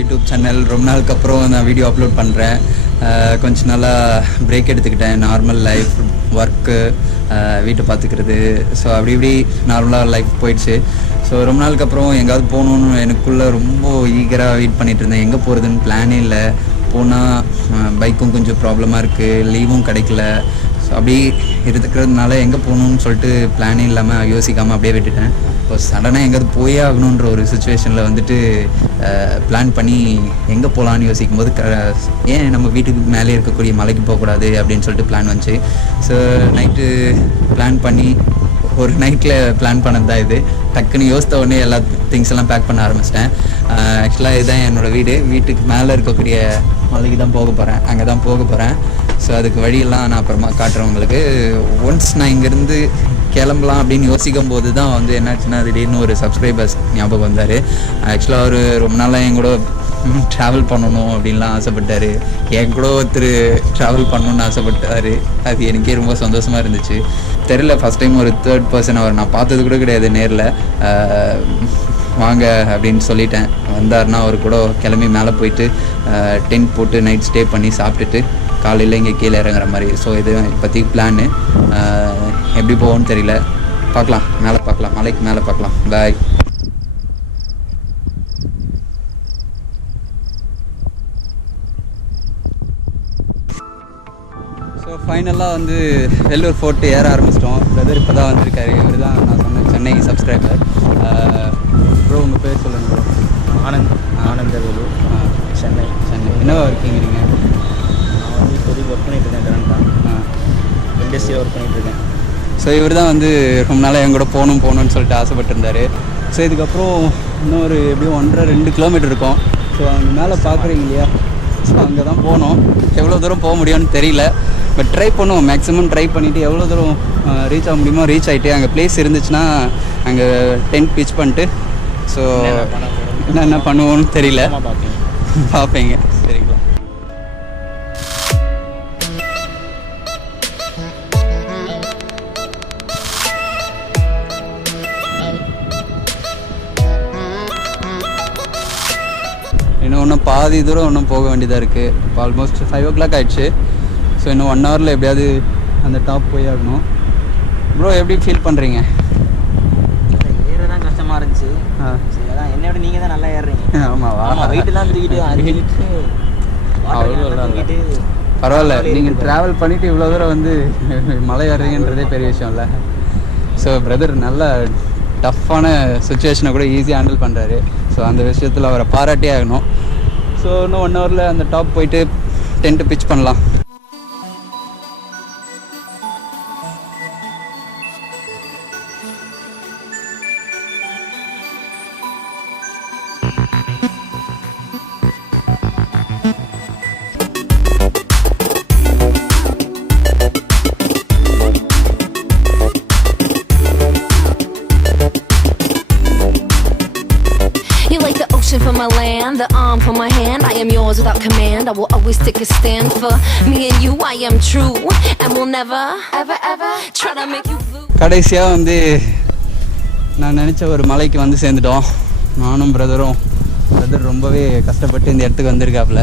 YouTube channel. ரொம்ப நாளுக்கு அப்புறம் நான் வீடியோ அப்லோட் பண்ணுறேன். கொஞ்சம் நல்லா பிரேக் எடுத்துக்கிட்டேன். நார்மல் லைஃப், ஒர்க்கு, வீட்டை பார்த்துக்கிறது, ஸோ அப்படி இப்படி நார்மலாக லைஃப் போயிடுச்சு. ஸோ ரொம்ப நாளுக்கு அப்புறம் எங்கேயாவது போகணுன்னு எனக்குள்ளே ரொம்ப ஈகராக வெயிட் பண்ணிகிட்டு இருந்தேன். எங்கே போகிறதுன்னு பிளானே இல்லை. போனால் பைக்கும் கொஞ்சம் ப்ராப்ளமாக இருக்குது, லீவும் கிடைக்கல. ஸோ அப்படி இருக்கிறதுனால எங்கே போகணுன்னு சொல்லிட்டு பிளானே இல்லாமல் யோசிக்காமல் அப்படியே விட்டுட்டேன். இப்போ சடனாக எங்கேயாவது போயே ஆகணுன்ற ஒரு சுச்சுவேஷனில் வந்துட்டு பிளான் பண்ணி எங்கே போகலான்னு யோசிக்கும் போது ஏன் நம்ம வீட்டுக்கு மேலே இருக்கக்கூடிய மலைக்கு போகக்கூடாது அப்படின்னு சொல்லிட்டு பிளான் வந்துச்சு. ஸோ நைட்டு பிளான் பண்ணி ஒரு நைட்டில் பிளான் பண்ணது தான் இது. டக்குன்னு யோசித்த உடனே எல்லா திங்ஸ் எல்லாம் பேக் பண்ண ஆரம்பிச்சிட்டேன். ஆக்சுவலாக இதுதான் என்னோடய வீட்டுக்கு மேலே இருக்கக்கூடிய மலைக்கு தான் போக போகிறேன், அங்கே தான் போக போகிறேன். ஸோ அதுக்கு வழியெல்லாம் நான் அப்புறமா காட்டுறேன் உங்களுக்கு. ஒன்ஸ் நான் இங்கேருந்து கிளம்பலாம் அப்படின்னு யோசிக்கும் போது தான் வந்து என்னாச்சுன்னா திடீர்னு ஒரு சப்ஸ்கிரைபர்ஸ் ஞாபகம் வந்தார். ஆக்சுவலாக அவர் ரொம்ப நாளாக என் கூட ட்ராவல் பண்ணணும் அப்படின்லாம் ஆசைப்பட்டார். என் கூட ஒருத்தர் ட்ராவல் பண்ணணுன்னு ஆசைப்பட்டார். அது எனக்கே ரொம்ப சந்தோஷமாக இருந்துச்சு. தெரியல, ஃபஸ்ட் டைம் ஒரு தேர்ட் பர்சன் அவர் நான் பார்த்தது கூட கிடையாது நேரில். வாங்க அப்படின்னு சொல்லிட்டேன். வந்தார்னா அவர் கூட கிளம்பி மேலே போயிட்டு டென்ட் போட்டு நைட் ஸ்டே பண்ணி சாப்பிட்டுட்டு காலையில் இங்கே கீழே இறங்குற மாதிரி. ஸோ இது இப்போதைக்கு பிளான்னு. எப்படி போவோன்னு தெரியல, பார்க்கலாம். மேலே பார்க்கலாம், மலைக்கு மேலே பார்க்கலாம். பாய். ஸோ ஃபைனலாக வந்து வெள்ளூர் ஃபோர்ட்டு ஏற ஆரம்பிச்சிட்டோம். பிரதர் இப்போ தான் வந்திருக்காரு. இவர் தான் நான் சொன்ன சென்னை சப்ஸ்கிரைபர். ப்ரோ உங்கள் பேர் சொல்லுங்கள். ஆனந்த வேலூர், சென்னை. என்னவா இருக்கீங்க நீங்கள்? நான் வந்து இப்போதைக்கு ஒர்க் பண்ணிகிட்ருக்கேன். கரண்ட்டாக இண்டஸ்ட்ரியில் ஒர்க் பண்ணிகிட்ருக்கேன். ஸோ இவர் தான் வந்து ரொம்ப நாளாக என் கூட போகணுன்னு சொல்லிட்டு ஆசைப்பட்டிருந்தார். ஸோ இதுக்கப்புறம் இன்னும் ஒரு எப்படியும் 1.5-2 கிலோமீட்டர் இருக்கும். ஸோ அங்கே மேலே பார்க்குறீங்க இல்லையா, ஸோ அங்கே தான் போகணும். எவ்வளோ தூரம் போக முடியும்னு தெரியல, பட் ட்ரை பண்ணுவோம். மேக்ஸிமம் ட்ரை பண்ணிவிட்டு எவ்வளோ தூரம் ரீச் ஆக முடியுமோ ரீச் ஆகிட்டு, அங்கே பிளேஸ் இருந்துச்சுன்னா அங்கே டென்ட் பிச் பண்ணிட்டு ஸோ என்ன பண்ணுவோன்னு தெரியல, பார்ப்பீங்க. சரிங்களா? இன்னும் பாதி தூரம் இன்னும் போக வேண்டியதாக இருக்குது. இப்போ ஆல்மோஸ்ட் 5 o'clock ஆகிடுச்சு. ஸோ இன்னும் 1 hourல எப்படியாவது அந்த டாப் போய் ஆகணும். ப்ரோ எப்படி ஃபீல் பண்ணுறீங்க? ஏற தான் கஷ்டமாக இருந்துச்சு. அதான் என்னை விட நீங்கள் தான் நல்லா ஏறுறீங்க. ஆமாவா? வெயிட்டெல்லாம் தூக்கிட்டு பரவாயில்ல, நீங்கள் ட்ராவல் பண்ணிவிட்டு இவ்வளோ தூரம் வந்து மலை ஏறுறீங்கன்றதே பெரிய விஷயம் இல்லை. ஸோ பிரதர் நல்ல டஃப்பான சுச்சுவேஷனை கூட ஈஸியாக ஹேண்டில் பண்ணுறாரு. ஸோ அந்த விஷயத்தில் அவரை பாராட்டியே ஆகணும். ஸோ இன்னும் 1 hourல அந்த டாப் போயிட்டு டென்ட்டு பிச் பண்ணலாம். For my land, the arm for my hand, I am yours without command. I will always take a stand for me and you. I am true and will never ever ever try to make you blue. கடைசியாக வந்து நான் நினச்ச ஒரு மலைக்கு வந்து சேர்ந்துட்டோம். நானும் brother ரொம்பவே கஷ்டப்பட்டு இந்த இடத்துக்கு வந்திருக்காப்புல.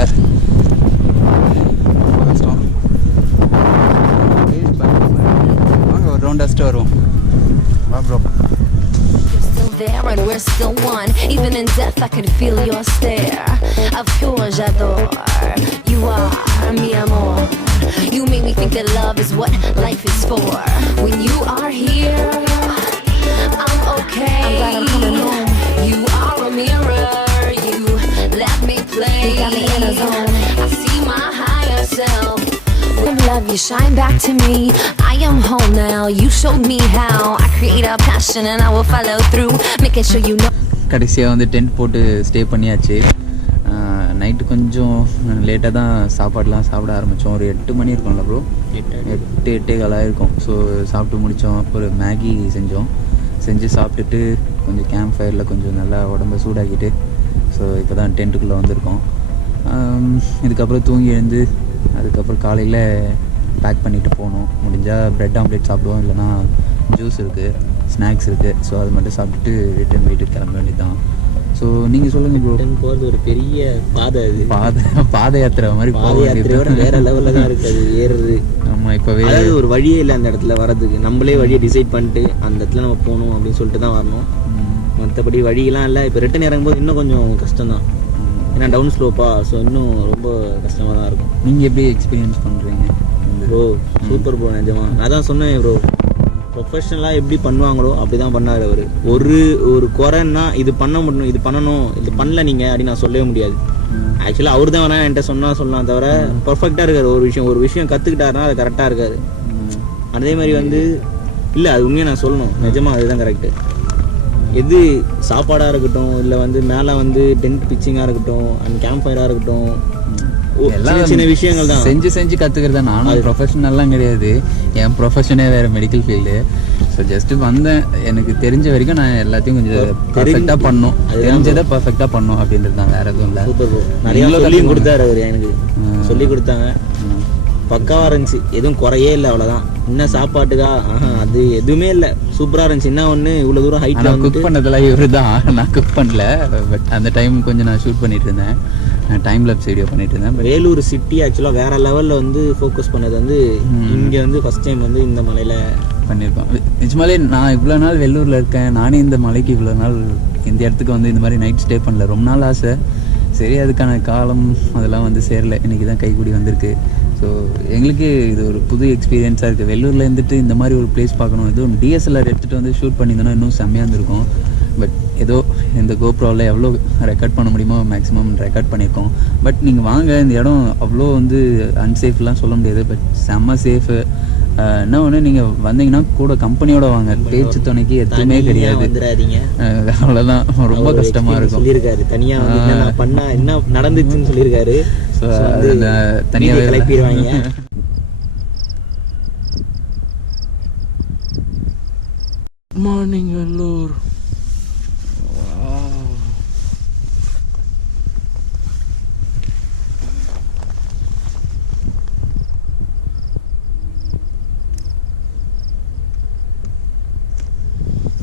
ரொம்ப கஷ்டம். வாங்க ஒரு ரவுண்ட் அடிச்சுட்டு வருவோம். வா bro. There and we're still one. Even in death I can feel your stare. Of course j'adore. You are mi amor. You make me think that love is what life is for. When you are here I'm okay. I'm glad I'm coming home. You are a mirror. You let me play. You got me in a zone. I see my higher self. When love you shine back to me. I am whole now. You showed me how. I create a passion and I will follow through, making sure you know. கடைசியாக வந்து tent போட்டு stay பண்ணியாச்சு. Night கொஞ்சம் லேட்டாக தான் சாப்பாடெலாம் சாப்பிட ஆரம்பித்தோம். ஒரு 8 மணி இருக்கும்ல ப்ரோ, 8-8:15 இருக்கும். ஸோ சாப்பிட்டு முடித்தோம். ஒரு மேகி செஞ்சு சாப்பிட்டுட்டு கொஞ்சம் கேம்ப் ஃபயரில் கொஞ்சம் நல்லா உடம்ப சூடாக்கிட்டு ஸோ இப்போ தான் டென்ட்டுக்குள்ளே வந்திருக்கோம். இதுக்கப்புறம் தூங்கி எழுந்து அதுக்கப்புறம் காலையில் பேக் பண்ணிவிட்டு போகணும். முடிஞ்சால் ப்ரெட் ஆம்லேட் சாப்பிடுவோம், இல்லைனா ஜூஸ் இருக்குது, ஸ்நாக்ஸ் இருக்குது. ஸோ அது மட்டும் சாப்பிட்டுட்டு ரிட்டர்ன் வீட்டுக்கு கிளம்ப வேண்டியது தான். ஸோ நீங்கள் சொல்லுங்கள் ப்ரோ. போகிறது ஒரு பெரிய பாதை, அது பாத யாத்திரை மாதிரி, பாத யாத்திரையோட வேற லெவலில் தான் இருக்குது அது ஏறுறது. ஆமாம், இப்போவே அதாவது ஒரு வழியே இல்லை அந்த இடத்துல வரதுக்கு. நம்மளே வழியை டிசைட் பண்ணிட்டு அந்த இடத்துல நம்ம போகணும் அப்படின்னு சொல்லிட்டு தான் வரணும். மற்றபடி வழியெல்லாம் இல்லை. இப்போ ரிட்டன் இறங்கும்போது இன்னும் கொஞ்சம் கஷ்டம் தான், ஏன்னா டவுன் ஸ்லோப்பா. ஸோ இன்னும் ரொம்ப கஷ்டமாக தான் இருக்கும். நீங்கள் எப்படி எக்ஸ்பீரியன்ஸ் பண்ணுறீங்க ப்ரோ? சூப்பர் ப்ரோ, நிஜமா. நான் தான் சொன்னேன் ப்ரோ, ப்ரொஃபஷனலாக எப்படி பண்ணுவாங்களோ அப்படி தான் பண்ணார் அவர். ஒரு குறைன்னா இது பண்ண முடியும், இது பண்ணணும், இது பண்ணல நீங்கள் அப்படின்னு நான் சொல்லவே முடியாது. ஆக்சுவலாக அவர் தான் வேணா என்கிட்ட சொல்லலாம் தவிர பர்ஃபெக்டாக இருக்கார். ஒரு விஷயம் கற்றுக்கிட்டாருன்னா அது கரெக்டாக இருக்காரு. அதே மாதிரி வந்து இல்லை, அது உண்மையாக நான் சொல்லணும், நிஜமா அதுதான் கரெக்டு. எது சாப்பாடாக இருக்கட்டும், இல்லை வந்து மேலே வந்து டென்ட் பிச்சிங்காக இருக்கட்டும், அண்ட் கேம்ப் ஃபயராக இருக்கட்டும், சின்ன விஷயங்கள் தான் செஞ்சு கற்றுக்கிறது தான். நானும் ப்ரொஃபஷனல்லாம் கிடையாது, என் ப்ரொஃபஷனே வேறு மெடிக்கல் ஃபீல்டு. ஸோ ஜஸ்ட்டு வந்தேன், எனக்கு தெரிஞ்ச வரைக்கும் நான் எல்லாத்தையும் கொஞ்சம் பர்ஃபெக்டாக பண்ணணும், தெரிஞ்சதை பர்ஃபெக்டாக பண்ணணும் அப்படின்றது தான், வேறு எதுவும் இல்லை. சூப்பர் ப்ரோ, நிறைய சொல்லியும் கொடுத்தாரு அவர், எனக்கு சொல்லி கொடுத்தாங்க, பக்காவாக இருந்துச்சு, எதுவும் குறையே இல்லை, அவ்வளோதான். இன்னும் சாப்பாட்டுக்கா அது எதுவுமே இல்லை, சூப்பராக இருந்துச்சு. என்ன ஒன்று இவ்வளோ தூரம் ஹைட்டில் நான் குக் பண்ணதெல்லாம் இவர் தான், நான் குக் பண்ணல. பட் அந்த டைம் கொஞ்சம் நான் ஷூட் பண்ணிட்டு இருந்தேன், டைம் லேப்ஸ் வீடியோ பண்ணிட்டு இருந்தேன். வேலூர் சிட்டி ஆக்சுவலாக வேற லெவலில் வந்து ஃபோக்கஸ் பண்ணது வந்து இங்கே வந்து ஃபர்ஸ்ட் டைம் வந்து இந்த மலையில் பண்ணியிருக்கோம். நிஜமாலே நான் இவ்வளோ நாள் வெள்ளூரில் இருக்கேன், நானே இந்த மலைக்கு இவ்வளோ நாள் இந்த இடத்துக்கு வந்து இந்த மாதிரி நைட் ஸ்டே பண்ணல. ரொம்ப நாள் ஆசை, சரி அதுக்கான காலம் அதெல்லாம் வந்து சேரலை, இன்றைக்கி தான் கைக்கூடி வந்திருக்கு. ஸோ எங்களுக்கு இது ஒரு புது எக்ஸ்பீரியன்ஸாக இருக்குது. வெள்ளூரில் இருந்துட்டு இந்த மாதிரி ஒரு பிளேஸ் பார்க்கணும். இது ஒரு டிஎஸ்எல்ஆர் எடுத்துகிட்டு வந்து ஷூட் பண்ணியிருந்தோன்னா இன்னும் செம்மையாக இருந்திருக்கும். பட் ஏதோ இந்த கோப்ரோவில் எவ்வளோ ரெக்கார்ட் பண்ண முடியுமோ மேக்ஸிமம் ரெக்கார்ட் பண்ணியிருக்கோம். பட் நீங்கள் வாங்க, இந்த இடம் அவ்வளோ வந்து அன்சேஃப்லாம் சொல்ல முடியாது, பட் செம்ம சேஃபு. என்ன ஒன்று, நீங்கள் வந்தீங்கன்னா கூட கம்பெனியோட வாங்க, பேச்சு துணைக்கு எதுவுமே கிடையாது, அவ்வளோதான். ரொம்ப கஷ்டமாக இருக்கும். சொல்லியிருக்காரு தனியாக பண்ண என்ன நடந்துச்சுன்னு சொல்லியிருக்காரு. தனியாக கிளப்பிடுவாங்க. Morning Vellur.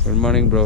Good morning, bro.